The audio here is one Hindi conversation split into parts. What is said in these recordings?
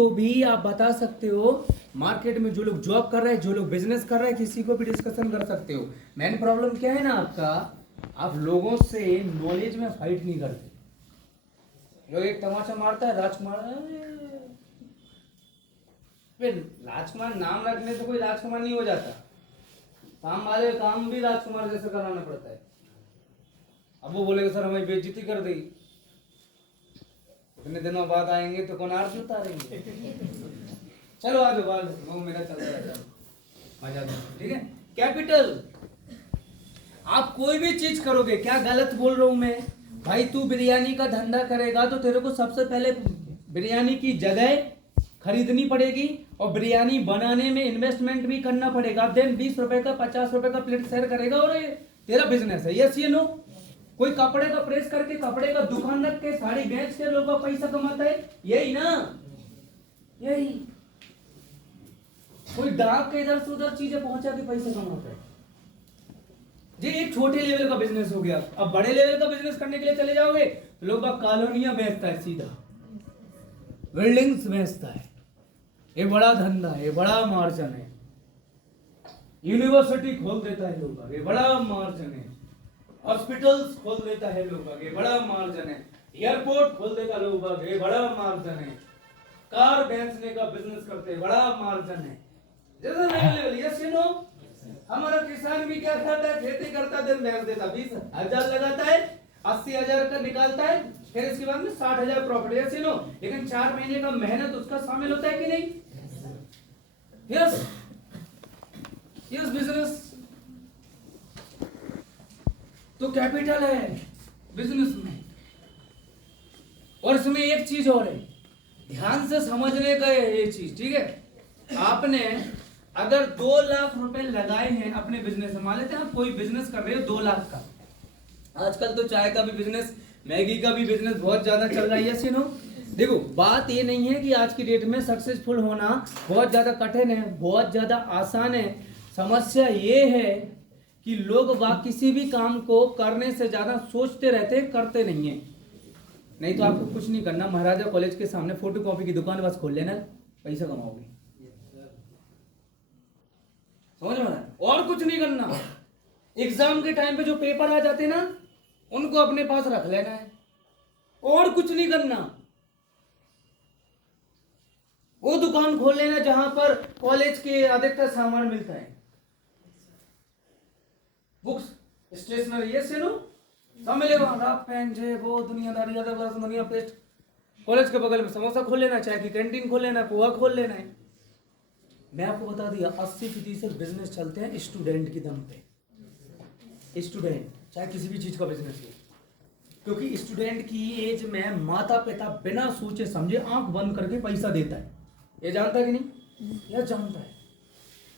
को भी आप बता सकते हो, मार्केट में जो लोग जॉब कर रहे हैं, जो लोग बिजनेस कर रहे हैं, किसी को भी डिस्कशन कर सकते हो। मेन प्रॉब्लम क्या है ना आपका, आप लोगों से नॉलेज में फाइट नहीं करते। लोग एक तमाचा मारता है राजकुमार, फिर राजकुमार नाम रखने से कोई राजकुमार नहीं हो जाता, काम वाले काम भी राजकुमार जैसे कराना पड़ता है। अब वो बोलेगा सर हमारी बेइज्जती कर दी, इतने दिनों बाद आएंगे तो कौन आरती उतारेंगे। चलो आगे बात, वो मेरा चलता रहता है, मजा दो, ठीक है। कैपिटल, आप कोई भी चीज करोगे, क्या गलत बोल रहा हूं मैं भाई? तू बिरयानी का धंधा करेगा तो तेरे को सबसे पहले बिरयानी की जगह खरीदनी पड़ेगी और बिरयानी बनाने में इन्वेस्टमेंट भी करना पड़ेगा। देन 20 रुपए का 50 रुपए का प्लेट शेयर करेगा और ये तेरा बिजनेस है। यस ये नो? कोई कपड़े का प्रेस करके कपड़े का दुकान रख के साड़ी बेच के लोगों का पैसा कमाता है, यही ना? यही। कोई डाक के इधर से उधर चीजें पहुंचा के पैसा कमाता है जी। एक छोटे लेवल का बिजनेस हो गया। अब बड़े लेवल का बिजनेस करने के लिए चले जाओगे तो लोग कॉलोनियां बेचता है, सीधा बिल्डिंग्स बेचता है। ये बड़ा धंधा है, ये बड़ा मार्जिन है। यूनिवर्सिटी खोल देता है लोग, ये बड़ा मार्जिन है। हॉस्पिटल्स खोल देता है लोग, ये बड़ा मार्जिन है। एयरपोर्ट खोल देता लोग, ये बड़ा मार्जिन है। कार बेचने का बिजनेस करते हैं, बड़ा मार्जिन है। जैसे लेवल, यस यू नो? हमारा किसान भी क्या करता है, खेती करता, दिन बेच देता, 20,000 लगाता है, 80,000 का निकालता है, फिर इसके बाद में 60,000 प्रॉफिट। Yes you know? लेकिन 4 महीने का मेहनत उसका शामिल होता है कि नहीं? Yes yes. बिजनेस तो कैपिटल है बिजनेस में। और इसमें एक चीज और है, ध्यान से समझने का ये चीज, ठीक है। आपने अगर 2 लाख रुपए लगाए हैं अपने बिजनेस में, मान लेते हैं आप कोई बिजनेस कर रहे हो 2 लाख का। आजकल तो चाय का भी बिजनेस, मैगी का भी बिजनेस बहुत ज्यादा चल रहा है। Yes you know? देखो बात ये नहीं है कि आज की डेट में सक्सेसफुल होना बहुत ज्यादा कठिन है, बहुत ज्यादा आसान है। समस्या ये है कि लोग किसी भी काम को करने से ज्यादा सोचते रहते, करते नहीं है। नहीं तो आपको कुछ नहीं करना, महाराजा कॉलेज के सामने फोटोकॉपी की दुकान बस खोल लेना, पैसा कमाओगे। समझ में? और कुछ नहीं करना। एग्जाम के टाइम पे जो पेपर आ जाते ना, उनको अपने पास रख लेना है, और कुछ नहीं करना। वो दुकान खोल लेना जहां पर कॉलेज के अधिकतर सामान मिलता है, बुक्स, स्टेशनरी, ये से नो सब मिलेगा। रफ पेन, जेब, वो दुनियादारी, अदर क्लास, दुनिया पेस्ट। कॉलेज के बगल में समोसा खोल लेना, चाय की कैंटीन खोल लेना, पोहा खोल लेना है। मैं आपको बता दिया 80% बिजनेस चलते हैं स्टूडेंट की दम पे। स्टूडेंट चाहे किसी भी चीज का बिजनेस हो, क्योंकि स्टूडेंट की एज में माता पिता बिना सोचे समझे आंख बंद करके पैसा देता है। ये जानता है कि नहीं? यह जानता है,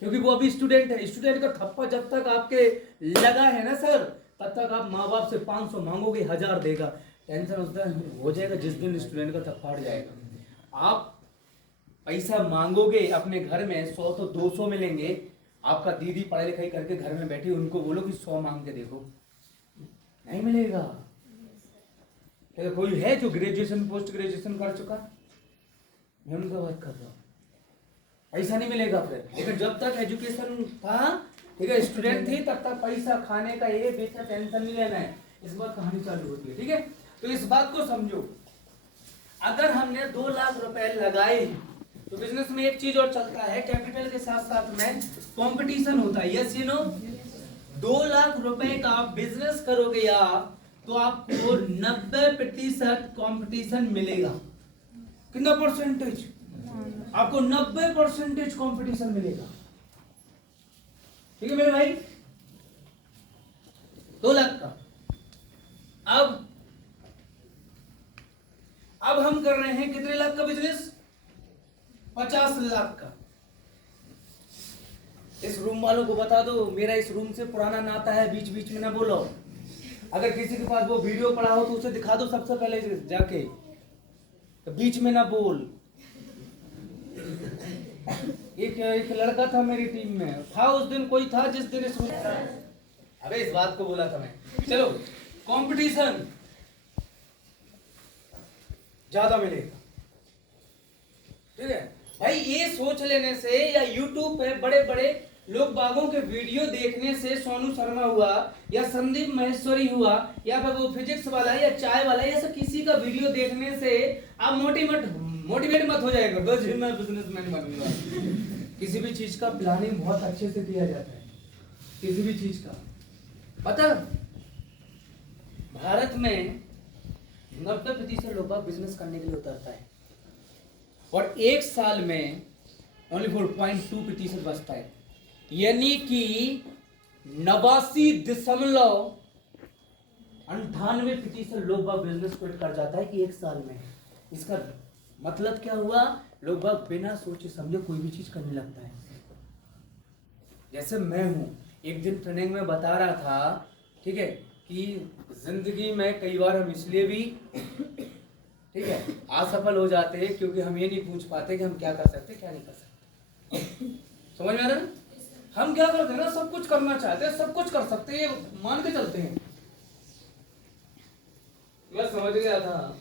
क्योंकि वो अभी स्टूडेंट है। स्टूडेंट का थप्पा जब तक आपके लगा है ना सर, तब तक आप माँ बाप से 500 मांगोगे, 1000 देगा। टेंशन उसका हो जाएगा जिस दिन स्टूडेंट का थप्पा हट जाएगा। आप पैसा मांगोगे अपने घर में, 100 तो 200 मिलेंगे। आपका दीदी पढ़ाई लिखाई करके घर में बैठी, उनको बोलो कि 100 मांग के देखो, नहीं मिलेगा। क्या कोई है जो ग्रेजुएशन पोस्ट ग्रेजुएशन कर चुका? मैं उनका बात कर रहा हूँ, पैसा नहीं मिलेगा फिर। लेकिन जब तक एजुकेशन था, ठीक है, स्टूडेंट थी, तब तक पैसा खाने का ये बेचा, टेंशन नहीं लेना है। इस बात कहानी चालू होती है, ठीक है। तो इस बात को समझो, अगर हमने 2 लाख रुपए लगाए तो बिजनेस में एक चीज और चलता है, कैपिटल के साथ साथ में कंपटीशन होता है। Yes you know? 2 लाख रुपए का आप बिजनेस करोगे आप, तो आपको 90% कंपटीशन मिलेगा। कितना परसेंटेज? आपको 90% कंपटीशन मिलेगा, ठीक है मेरे भाई। 2 लाख का। अब हम कर रहे हैं कितने लाख का बिजनेस? 50 लाख का। इस रूम वालों को बता दो, मेरा इस रूम से पुराना नाता है, बीच बीच में ना बोलो। अगर किसी के पास वो वीडियो पड़ा हो तो उसे दिखा दो सबसे पहले जाके, तो बीच में ना बोल। एक लड़का था मेरी टीम में, था उस दिन, कोई था जिस दिन इस अबे इस बात को बोला था मैं। चलो, कंपटीशन ज्यादा मिलेगा, ठीक है। भाई ये सोच लेने से या यूट्यूब पे बड़े बड़े लोग बागों के वीडियो देखने से, सोनू शर्मा हुआ या संदीप महेश्वरी हुआ या फिर वो फिजिक्स वाला या चाय वाला, या सब किसी का वीडियो देखने से आप मोटिवेट मत हो जाएगा बस मैं बिजनेसमैन बनूंगा। किसी भी चीज का प्लानिंग बहुत अच्छे से किया जाता है, किसी भी चीज का। पता भारत में 90% लोग बिजनेस करने के लिए उतरता है और एक साल में ओनली 4.2% बचता है, यानी कि 89.98% लोग बाग बिजनेस क्विट कर जाता है कि एक साल में। इसका मतलब क्या हुआ, लोग बाग बिना सोचे समझे कोई भी चीज करने लगता है। जैसे मैं हूं, एक दिन ट्रेनिंग में बता रहा था, ठीक है, कि जिंदगी में कई बार हम इसलिए भी, ठीक है, असफल हो जाते हैं क्योंकि हम ये नहीं पूछ पाते कि हम क्या कर सकते क्या नहीं कर सकते। समझ में आ रहा है? हम क्या करते हैं ना, सब कुछ करना चाहते हैं, सब कुछ कर सकते हैं, मान के चलते हैं। मैं समझ गया था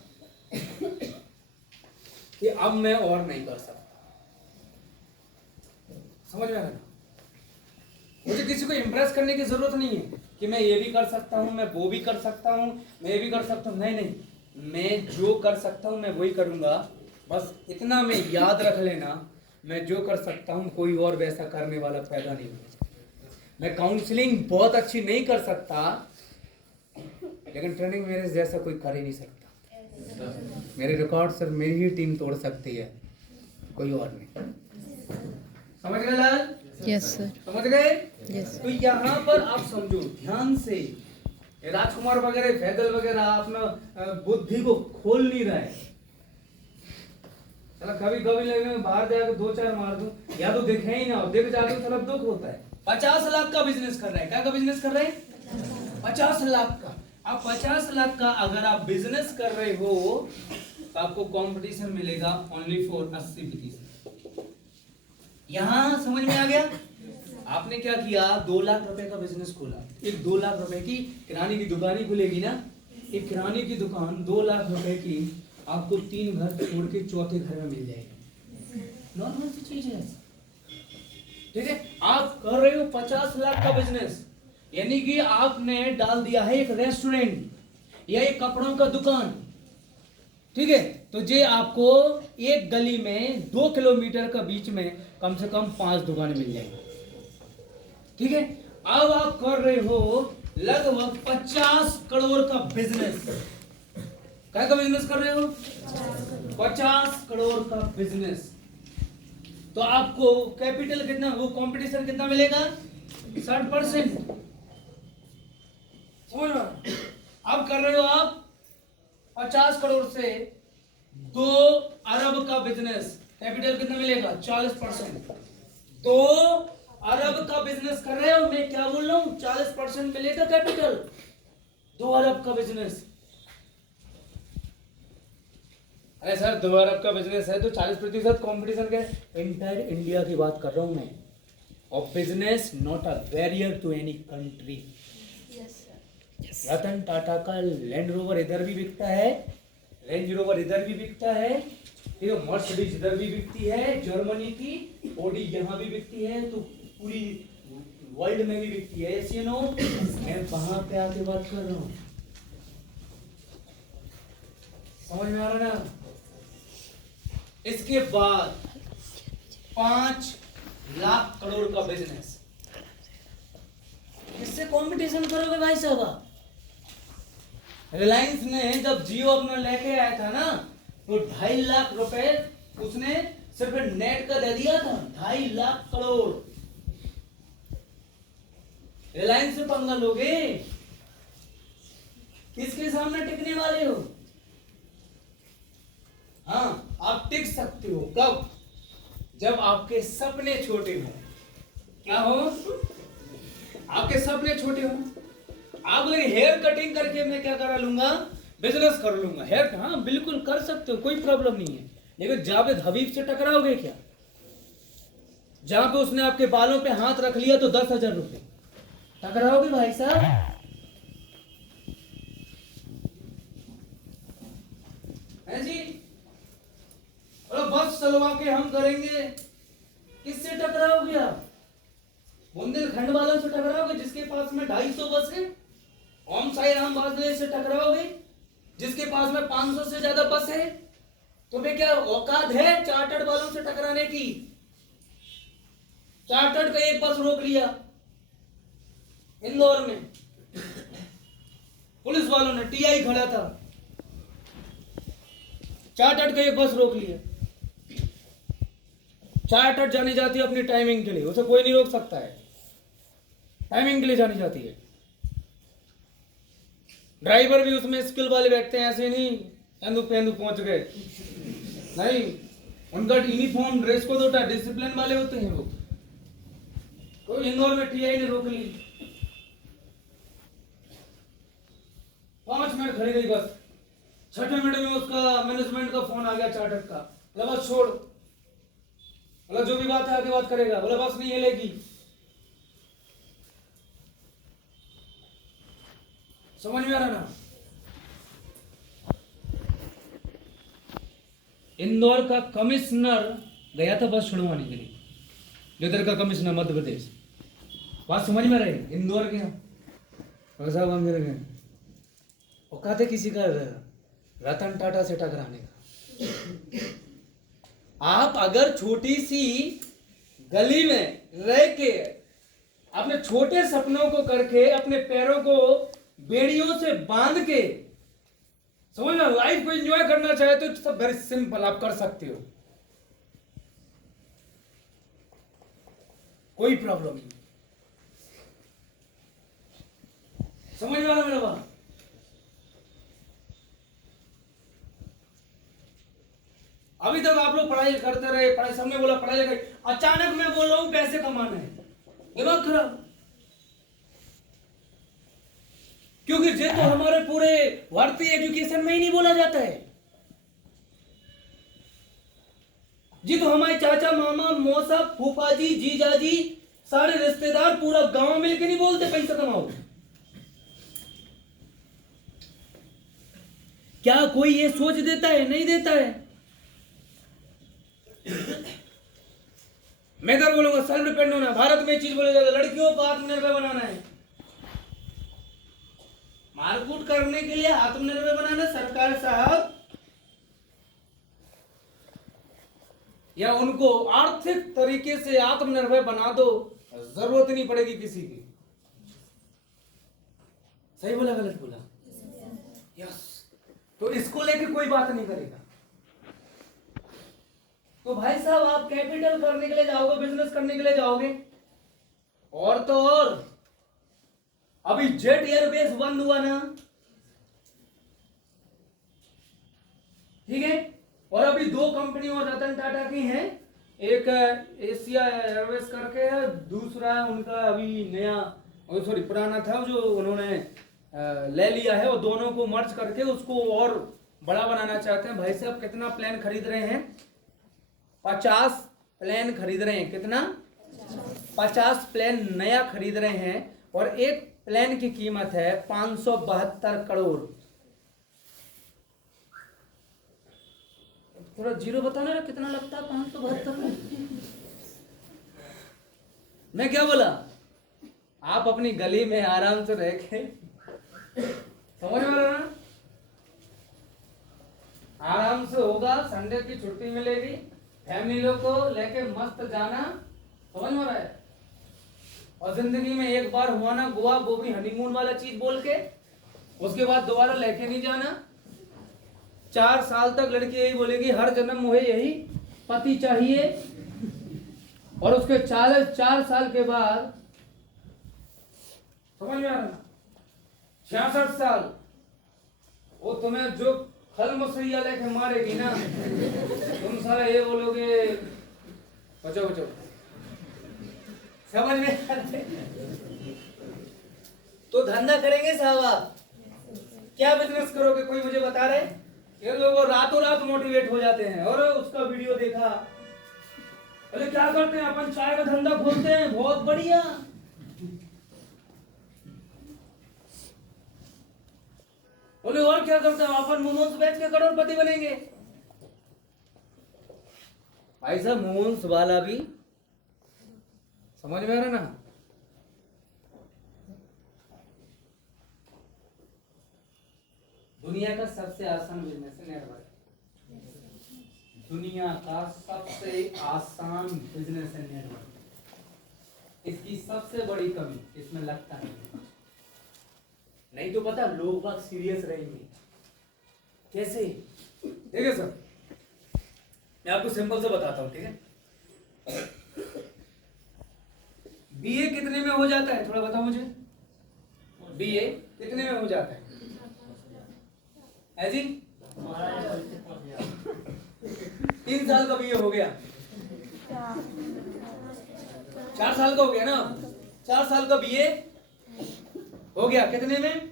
कि अब मैं और नहीं कर सकता। समझ में आ रहा है? मुझे किसी को इंप्रेस करने की जरूरत नहीं है कि मैं ये भी कर सकता हूं, मैं वो भी कर सकता हूं, मैं ये भी कर सकता हूं। नहीं नहीं, मैं जो कर सकता हूं मैं वही करूंगा। बस इतना में याद रख लेना, मैं जो कर सकता हूं कोई और वैसा करने वाला पैदा नहीं हुआ। मैं काउंसलिंग बहुत अच्छी नहीं कर सकता, लेकिन ट्रेनिंग मेरे जैसा कोई कर ही नहीं सकता। मेरे रिकॉर्ड सर मेरी ही टीम तोड़ सकती है, कोई और नहीं। समझ गए लाल? Yes sir. समझ गए? यस। तो यहाँ पर आप समझो ध्यान से, राजकुमार वगैरह फैजल वगैरह अपना बुद्धि को खोल नहीं रहा है। चला कभी कभी लगे बाहर जाकर 2-4 मार दूं, या तो दिखे ही ना हो, दिख जाते तो थोड़ा दुख होता है। 50 लाख का बिजनेस कर रहे हैं, क्या का बिजनेस कर रहे हैं? 50 लाख का। अब 50 लाख का अगर आप बिजनेस कर रहे हो तो आपको कंपटीशन मिलेगा ओनली फॉर 80%। यहां समझ में आ गया? आपने क्या किया, 2 लाख रुपए का बिजनेस खोला। एक 2 लाख रुपए की किराने की दुकान ही खुलेगी ना, एक किराने की दुकान 2 लाख रुपए की आपको 3 घर छोड़ के चौथे घर में मिल जाएगी। नॉर्मल सी चीज है, ठीक है। आप कर रहे हो 50 लाख का बिजनेस, यानी कि आपने डाल दिया है एक रेस्टोरेंट या एक कपड़ों का दुकान, ठीक है। तो जे आपको एक गली में 2 किलोमीटर का बीच में कम से कम 5 दुकानें मिल जाएंगी, ठीक है। अब आप कर रहे हो लगभग 50 करोड़ का बिजनेस। क्या का बिजनेस कर रहे हो? 50 करोड़ का बिजनेस। तो आपको कैपिटल कितना, वो कंपटीशन कितना मिलेगा? 60%। समझ रहे हो? अब कर रहे हो आप 50 करोड़ से 2 अरब का बिजनेस, कैपिटल कितना मिलेगा? 40%। 2 अरब का बिजनेस कर रहे हो, मैं क्या बोल रहा हूं, 40% मिलेगा कैपिटल। 2 अरब का बिजनेस, अरे सर 2 अरब का बिजनेस है तो 40% कॉम्पिटिशन के, इंटायर इंडिया की बात कर रहा हूं मैं। और business not a barrier to any country. Ratan Tata का लैंड रोवर इधर भी बिकता है, रेंज रोवर इधर भी बिकता है, मर्सिडीज इधर भी बिकती है, जर्मनी की ऑडी यहाँ भी बिकती है, तो पूरी वर्ल्ड में भी बिकती है। ऐसी नो, मैं वहां पे आके बात कर रहा हूँ। समझ में आ रहा ना? इसके बाद 5 लाख करोड़ का बिजनेस, किससे कंपटीशन करोगे भाई साहब? रिलायंस ने जब जियो अपना लेके आया था ना, तो 2.5 लाख रुपए उसने सिर्फ नेट का दे दिया था। 2.5 लाख करोड़। रिलायंस से पंगा लोगे, किसके सामने टिकने वाले हो? हाँ, आप टिक सकते हो कब? जब आपके सपने छोटे हो। क्या हो? आपके सपने छोटे हो। आप लोग हेयर कटिंग करके मैं क्या करा लूंगा, बिजनेस कर लूंगा। हेयर, हाँ बिल्कुल कर सकते हो, कोई प्रॉब्लम नहीं है। लेकिन जावेद हबीब से टकराओगे क्या? जहां पे उसने आपके बालों पे हाथ रख लिया तो 10,000 रुपए, टकराओगे भाई साहब? है जी? बोले बस चलवा के हम करेंगे। किससे टकराओगे आप? बुंदेलखंड वालों से टकराओगे जिसके पास में 250 बस है? ओम साई राम बादले से टकराओगे जिसके पास में 500 से ज्यादा बस है? तुम्हें क्या औकात है चार्टर्ड वालों से टकराने की? चार्टर्ड का एक बस रोक लिया इंदौर में, पुलिस वालों ने, टीआई खड़ा था, चार्टर्ड का एक बस रोक लिया। चार्टर्ड जानी जाती है अपनी टाइमिंग के लिए, उसे कोई नहीं रोक सकता है, टाइमिंग के लिए जानी जाती है। ड्राइवर भी उसमें स्किल वाले बैठते हैं, ऐसे नहीं पेंदू पेंदू पहुंच गए, नहीं, उनका यूनिफॉर्म ड्रेस कोड होता है, डिसिप्लिन वाले होते हैं वो। तो इंदौर में टीआई ने रोक ली, 5 मिनट खड़ी रही बस, 6वें मिनट में उसका मैनेजमेंट का फोन आ गया चार्टर्ड का, बोला बस छोड़, बोला जो भी बात है आगे बात करेगा, बोला बस नहीं हिलेगी। समझ में आ रहा ना? इंदौर का कमिश्नर गया था बस छुड़वाने के लिए, जो इधर का कमिश्नर मध्य प्रदेश, बात समझ में रही? इंदौर गया, साहब हम गए, औकात है किसी का रतन टाटा से टकराने का? आप अगर छोटी सी गली में रह के अपने छोटे सपनों को करके अपने पैरों को बेड़ियों से बांध के समझ लो लाइफ को एंजॉय करना चाहे तो सब वेरी सिंपल आप कर सकते हो, कोई प्रॉब्लम नहीं। समझ में आ रहा मेरा बात? अभी तक आप लोग पढ़ाई करते रहे, पढ़ाई सबने बोला पढ़ाई लिखाई, अचानक मैं बोल रहा हूं पैसे कमाना है, दिमाग खराब। क्योंकि ये तो हमारे पूरे भारतीय एजुकेशन में ही नहीं बोला जाता है। जी तो हमारे चाचा मामा मौसा फूफा जी जीजा जी सारे रिश्तेदार पूरा गांव मिलकर नहीं बोलते पैसा कमाओ। क्या कोई ये सोच देता है? नहीं देता है। मैं इधर बोलूंगा सेल्फ डिपेंड होना, भारत में चीज बोले जाता, लड़कियों को आत्मनिर्भर बनाना है, मारकूट करने के लिए आत्मनिर्भर बनाना। सरकार साहब या उनको आर्थिक तरीके से आत्मनिर्भर बना दो, जरूरत नहीं पड़ेगी किसी की। सही बोला गलत बोला? यस। तो इसको लेके कोई बात नहीं करेगा। तो भाई साहब आप कैपिटल करने के लिए जाओगे, बिजनेस करने के लिए जाओगे, और तो और अभी जेट एयरवेज बंद हुआ ना, ठीक है, और अभी 2 कंपनी और रतन टाटा की हैं, एक एशिया एयरवेज करके है, दूसरा उनका अभी नया सॉरी पुराना था जो उन्होंने ले लिया है, और दोनों को मर्ज करके उसको और बड़ा बनाना चाहते हैं। भाई साहब कितना प्लेन खरीद रहे हैं? 50 प्लेन खरीद रहे हैं। कितना? 50 प्लेन नया खरीद रहे हैं, और एक प्लेन की कीमत है 572 करोड़। थोड़ा जीरो बताना ना कितना लगता है 572। मैं क्या बोला? आप अपनी गली में आराम से रह के समझ में रहा ना, आराम से होगा, संडे की छुट्टी मिलेगी, फैमिली को लेके मस्त जाना, समझ में रहा है। और जिंदगी में एक बार हुआ ना गोवा, वो भी हनीमून वाला चीज बोल के, उसके बाद दोबारा लेके नहीं जाना। 4 साल तक लड़की यही बोलेगी हर जन्म मुझे यही पति चाहिए, और उसके 4 साल के बाद समझ में आ रहा, 66 साल वो तुम्हें जो खल मुसैया लेके मारेगी ना, तुम सारा ये बोलोगे बचो बचो। समझ में आते? तो धंधा करेंगे साहब, क्या बिजनेस करोगे? कोई मुझे बता रहे? ये लोग रातों रात मोटिवेट हो जाते हैं, और उसका वीडियो देखा, अरे क्या करते हैं अपन, चाय का धंधा खोलते हैं, बहुत बढ़िया। बोले और क्या करते हैं अपन, मोमोज बेच के करोड़पति बनेंगे। भाई साहब मूंस वाला भी समझ में आ रहा ना। दुनिया का सबसे आसान बिजनेस है नेटवर्क। दुनिया का सबसे आसान बिजनेस है नेटवर्क। इसकी सबसे बड़ी कमी इसमें लगता नहीं तो पता लोग बात सीरियस रहेंगे। कैसे? देखिए सर, मैं आपको सिंपल से बताता हूं, ठीक है। बीए कितने में हो जाता है, थोड़ा बताओ मुझे। बीए कितने में हो जाता है जी? 3 साल का बीए हो गया, 4 साल का हो गया ना। 4 साल का बीए हो गया कितने में?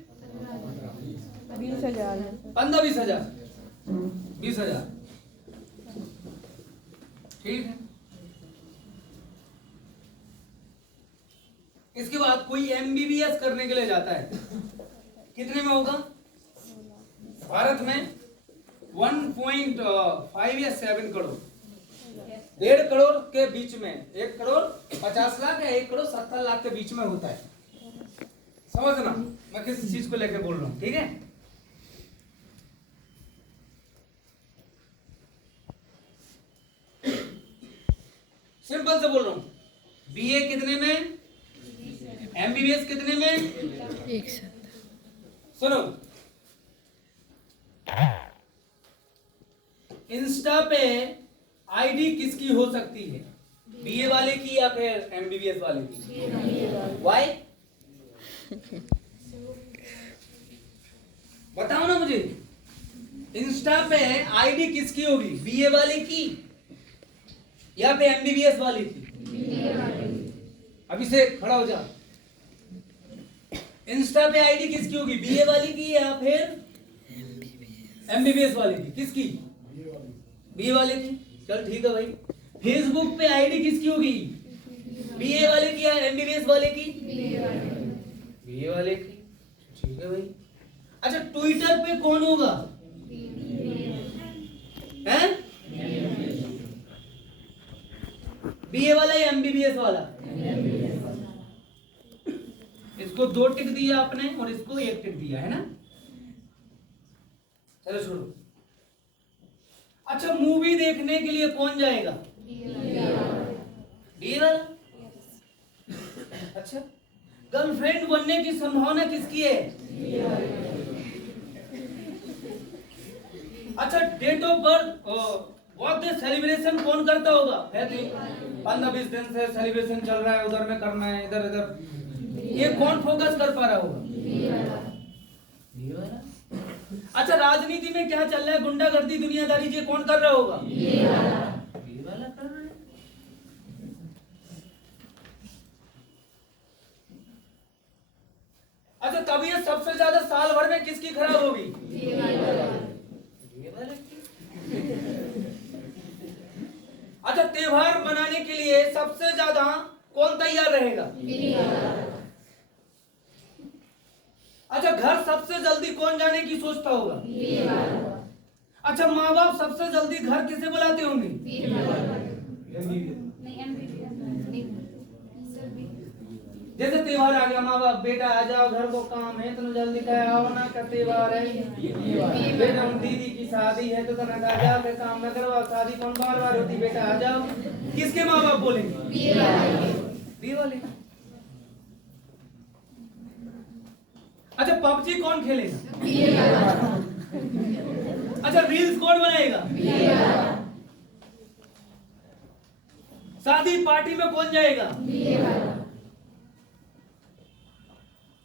20,000। 15-20 हजार, 20 हजार, ठीक है। इसके बाद कोई एमबीबीएस करने के लिए जाता है, कितने में होगा? भारत में 1.5 या 7 करोड़, 1.5 करोड़ के बीच में, 1 करोड़ 50 लाख या 1 करोड़ 70 लाख के बीच में होता है। समझना मैं किस चीज को लेकर बोल रहा हूं, ठीक है। सिंपल से बोल रहा हूं, बीए कितने में, एमबीबीएस कितने में? 1 साल। सुनो, इंस्टा पे आईडी किसकी हो सकती है? बीए वाले की या फिर एमबीबीएस वाले की? वाई? बताओ ना मुझे, इंस्टा पे आईडी किसकी होगी? बीए वाले की या फिर एमबीबीएस वाले की? अभी से खड़ा हो जा। इंस्टा पे आईडी किसकी होगी? बीए वाले की या फिर एमबीबीएस वाले की? किसकी? बीए वाले की। चल ठीक है भाई। फेसबुक पे आईडी किसकी होगी? बीए वाले की या एमबीबीएस वाले की? बीए वाले की, ठीक है भाई। अच्छा, ट्विटर पे कौन होगा? हैं? बीए वाला या एमबीबीएस वाला? इसको 2 टिक दिया आपने और इसको 1 टिक दिया है ना। चलो छोड़ो। अच्छा, मूवी देखने के लिए कौन जाएगा? बीए वाला। अच्छा, गर्लफ्रेंड बनने की संभावना किसकी है? अच्छा, date of birth birthday celebration कौन करता होगा? 15-20 दिन से सेलिब्रेशन चल रहा है, उधर में करना है, इधर इधर, ये कौन फोकस कर पा रहा होगा? बीए वाला। अच्छा, राजनीति में क्या चल रहा है, गुंडागर्दी, दुनियादारी, ये कौन कर रहा होगा? बीए वाला कर रहा है। अच्छा, तबीयत सबसे ज्यादा साल भर में किसकी खराब होगी? बीए वाले की। अच्छा, त्योहार मनाने के लिए सबसे ज्यादा कौन तैयार रहेगा? अच्छा, घर सबसे जल्दी कौन जाने की सोचता होगा? अच्छा, माँ बाप सबसे जल्दी घर किसे बुलाते होंगे? जैसे त्योहार आ गया, माँ बाप, बेटा आ जाओ, घर को काम है, तुम जल्दी कह आओ ना, का त्योहार है, बेटा दीदी की शादी है तो तुम आ जाओ, के काम न करो, शादी कौन बार बार होती, बेटा आ जाओ। किसके माँ बाप बोलेंगे? बीए वाले। अच्छा, पबजी कौन खेलेगा? अच्छा, रील्स कौन बनाएगा? शादी पार्टी में कौन जाएगा?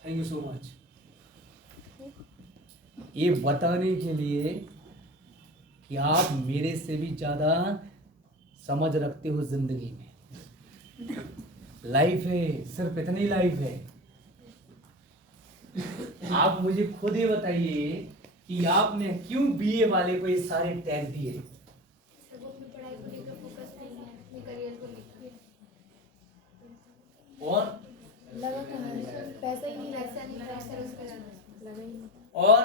Thank you so much. ये बताने के लिए कि आप मेरे से भी ज्यादा समझ रखते हो जिंदगी में। लाइफ है, सिर्फ इतनी लाइफ है। आप मुझे खुद ही बताइए कि आपने क्यों बीए वाले को ये सारे टैग दिए? और पैसा ही नहीं और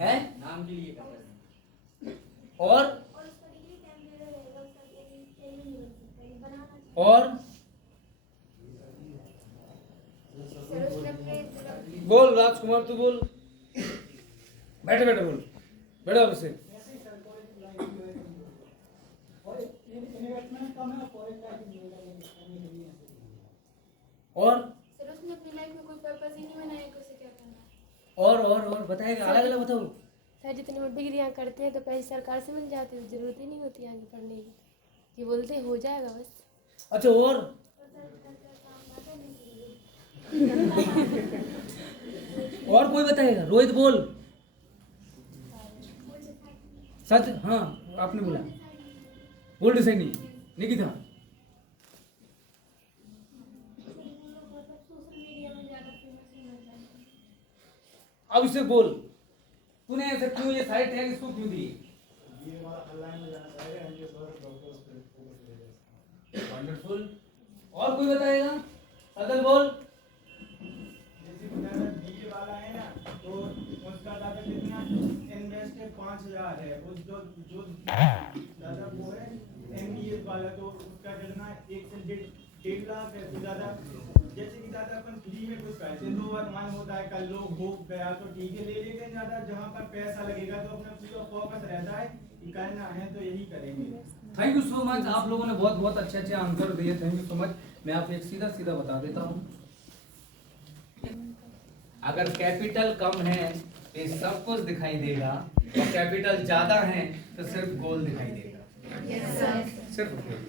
है, और और सर उसने अपने बोल राजकुमार, तू बोल, बैठे बैठे बोल, बैठो अब से। और सर उसने अपनी लाइफ में कोई पर्पस ही नहीं बनाया कि उसे क्या करना है। और बताएगा, अलग अलग बताओ। सर जितनी वो डिग्रियाँ करते हैं तो पैसे सरकार से मिल जाते हैं, जरूरत ही नहीं होती आगे पढ़ने की, ये बोलते हैं, हो जाएगा बस। अच्छा और और कोई बताएगा? रोहित बोल, सच, हाँ आपने बोला, बोल डिसाइड नहीं, निकिता अब इसे बोल, तूने ऐसे क्यों ये साइड टैग इसको क्यों दी? वंडरफुल। और कोई बताएगा? अदल बोल। बीए वाला है ना, तो उसका दादा कितना इन्वेस्ट है, 5,000 है। उस जो दादा वो है एमबीए वाला, तो उसका कितना 1 से 1.5 लाख है। तो दादा जैसे कि दादा अपन फ्री में कुछ पैसे दो और मन होता है कल लोग हो गया तो ठीक है ले लेते हैं। दादा जहाँ पर पैसा लगेगा तो अपना पूरा फोकस रहता है कि करना है तो यही करेंगे। थैंक यू सो मच, आप लोगों ने बहुत बहुत अच्छे अच्छे आंसर दिए, थैंक यू सो मच। मैं आपको एक सीधा सीधा बता देता हूँ, अगर कैपिटल कम है तो सब कुछ दिखाई देगा, और कैपिटल ज्यादा है तो सिर्फ गोल दिखाई देगा। सिर्फ गोल।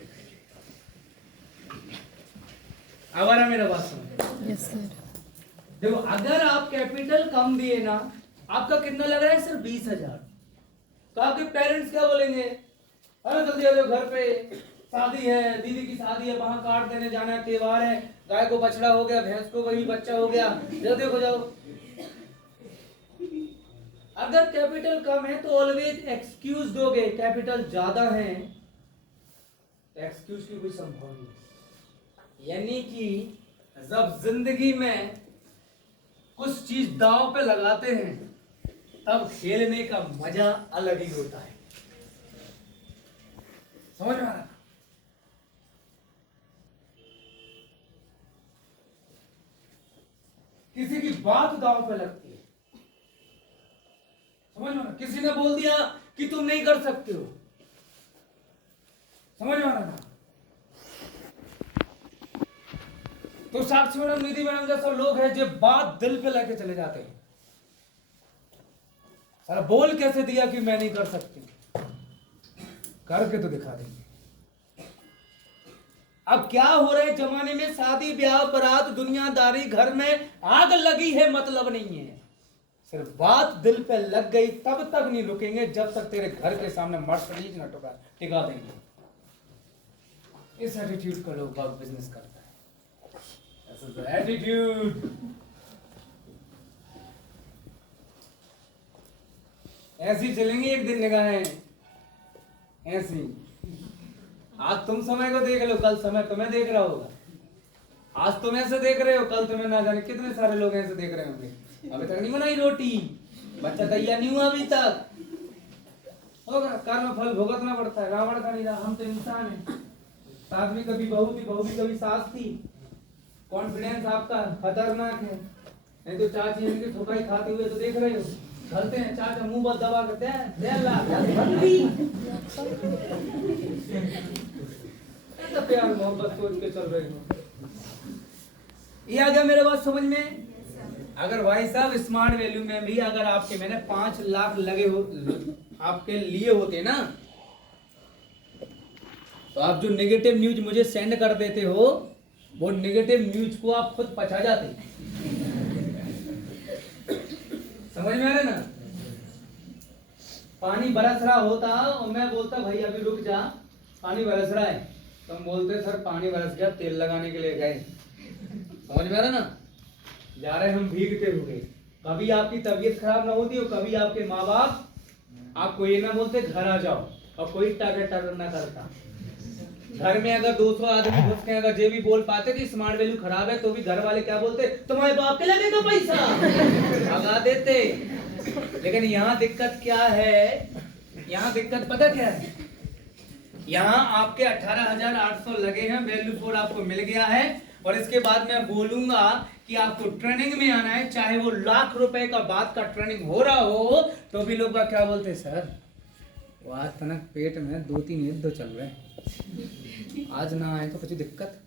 आवारा मेरा बात सुनो। Yes sir. देखो अगर आप कैपिटल कम दिए ना, आपका कितना लग रहा है? सिर्फ 20,000। तो आपके पेरेंट्स क्या बोलेंगे? अरे जल्दी आ जाओ, घर पे शादी है, दीदी की शादी है, वहां कार्ड देने जाना है, त्योहार है, गाय को बछड़ा हो गया, भैंस को वही बच्चा हो गया, जल्दी हो जाओ। अगर कैपिटल कम है तो ऑलवेज एक्सक्यूज दोगे, कैपिटल ज्यादा है तो एक्सक्यूज की कोई संभावना नहीं। यानी कि जब जिंदगी में कुछ चीज दांव पे लगाते हैं तब खेलने का मजा अलग ही होता है। समझ में आ रहा? किसी की बात दांव पे लगती है, समझ में आ रहा? किसी ने बोल दिया कि तुम नहीं कर सकते हो, समझ में आ रहा ना? तो साक्षी मैडम, निधि मैडम जैसा लोग हैं जो बात दिल पे लेके चले जाते हैं। सारा बोल कैसे दिया कि मैं नहीं कर सकती, करके तो दिखा देंगे। अब क्या हो रहा है जमाने में, शादी ब्याह बारात दुनियादारी घर में आग लगी है मतलब नहीं है, सिर्फ बात दिल पे लग गई तब तक नहीं रुकेंगे जब तक तेरे घर के सामने मर्सिडीज न टिका देंगे। इस एटीट्यूड का लोग बाग बिजनेस करता है। एटीट्यूड। ऐसी चलेंगी एक दिन निगाहें ऐसी। आज तुम समय को देख लो, कल समय तुम्हें देख रहा होगा। आज तुम ऐसे देख रहे हो, कल तुम्हें ना जाने कितने सारे लोग ऐसे देख रहे होंगे। अभी तक नहीं बनाई रोटी, बच्चा तैयार नहीं हुआ अभी तक, होगा कर्म फल भुगतना पड़ता है। रावण का नहीं रहा, हम तो इंसान हैं। साथ में कभी बहू थी, बहू भी कभी सास थी। कॉन्फिडेंस आपका खतरनाक है। नहीं तो चाची इनकी ठोकाई खाते हुए तो देख रहे हो, चलते हैं चाचा मुंह पर दबा करते हैं, ऐसा प्यार मोहब्बत सोच के चल रहे हो। ये आ गया मेरे बात समझ में? अगर भाई साहब स्मार्ट वैल्यू में भी अगर आपके मैंने 5 लाख लगे हो आपके लिए होते ना, तो आप जो नेगेटिव न्यूज मुझे सेंड कर देते हो वो नेगेटिव न्यूज को आप खुद पचा जाते। समझ में आ रहा है ना? पानी बरस रहा होता और मैं बोलता भाई अभी रुक जा, पानी बरस रहा है, तो हम बोलते सर पानी बरस गया, तेल लगाने के लिए गए। समझ में आ रहा ना? जा रहे हम भीगते हुए। कभी आपकी तबीयत खराब ना होती और कभी आपके माँ बाप आपको ये ना बोलते घर आ जाओ, और कोई टागर ना करता। घर में अगर 200 आदमी घुस के अगर ये भी बोल पाते कि स्मार्ट वैल्यू खराब है, तो भी घर वाले क्या बोलते, तुम्हारे बाप के लगे तो पैसा भगा देते। लेकिन यहाँ दिक्कत क्या है? यहाँ दिक्कत पता क्या है? यहाँ आपके 18,800 लगे हैं, वैल्यू 4 आपको मिल गया है। और इसके बाद मैं बोलूंगा कि आपको ट्रेनिंग में आना है, चाहे वो लाख रुपए का बात का ट्रेनिंग हो रहा हो तो भी लोग क्या बोलते हैं, सर वो आज तनक पेट में 2-3 युद्ध चल रहे हैं, आज ना आए तो कुछ दिक्कत।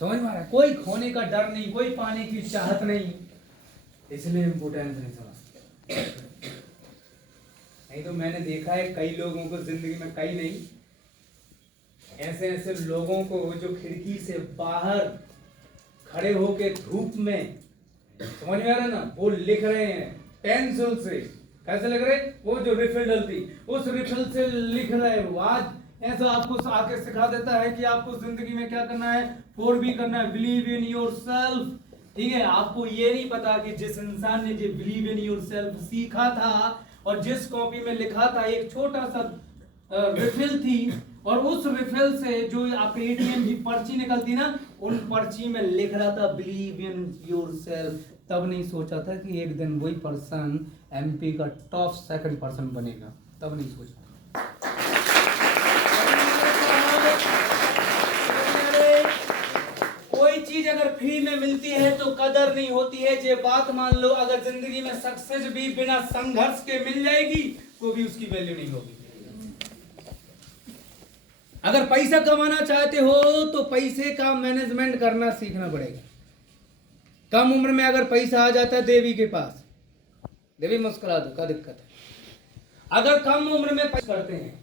समझ में आ रहा है? कोई खोने का डर नहीं, कोई पाने की चाहत नहीं, इसलिए इम्पोर्टेंस नहीं समझते। नहीं तो मैंने देखा है कई लोगों को जिंदगी में, कई नहीं, ऐसे ऐसे लोगों को जो खिड़की से बाहर खड़े होके धूप में, समझ में आ रहा है ना, वो लिख रहे हैं पेंसिल से। कैसे लिख रहे? वो जो रिफिल डलती उस रिफिल से लिख रहे हो। आज ऐसा आपको आके सिखा देता है कि आपको जिंदगी में क्या करना है, 4B करना है, बिलीव इन योरसेल्फ। ठीक है, आपको ये नहीं पता कि जिस इंसान ने जो बिलीव इन योरसेल्फ सीखा था और जिस कॉपी में लिखा था, एक छोटा सा रिफिल थी, और उस रिफिल से जो आपके एटीएम की पर्ची निकलती ना, उन पर्ची में लिख रहा था बिलीव इन योरसेल्फ। तब नहीं सोचा था कि एक दिन वही पर्सन एमपी का टॉप 2nd पर्सन बनेगा, तब नहीं सोचा। कोई चीज अगर फ्री में मिलती है तो कदर नहीं होती है। ये बात मान लो, अगर जिंदगी में सक्सेस भी बिना संघर्ष के मिल जाएगी तो भी उसकी वैल्यू नहीं होगी। अगर पैसा कमाना चाहते हो तो पैसे का मैनेजमेंट करना सीखना पड़ेगा। कम उम्र में अगर पैसा आ जाता है देवी के पास, देवी मुस्कुरा दो, क्या दिक्कत है? अगर कम उम्र में पैसा करते हैं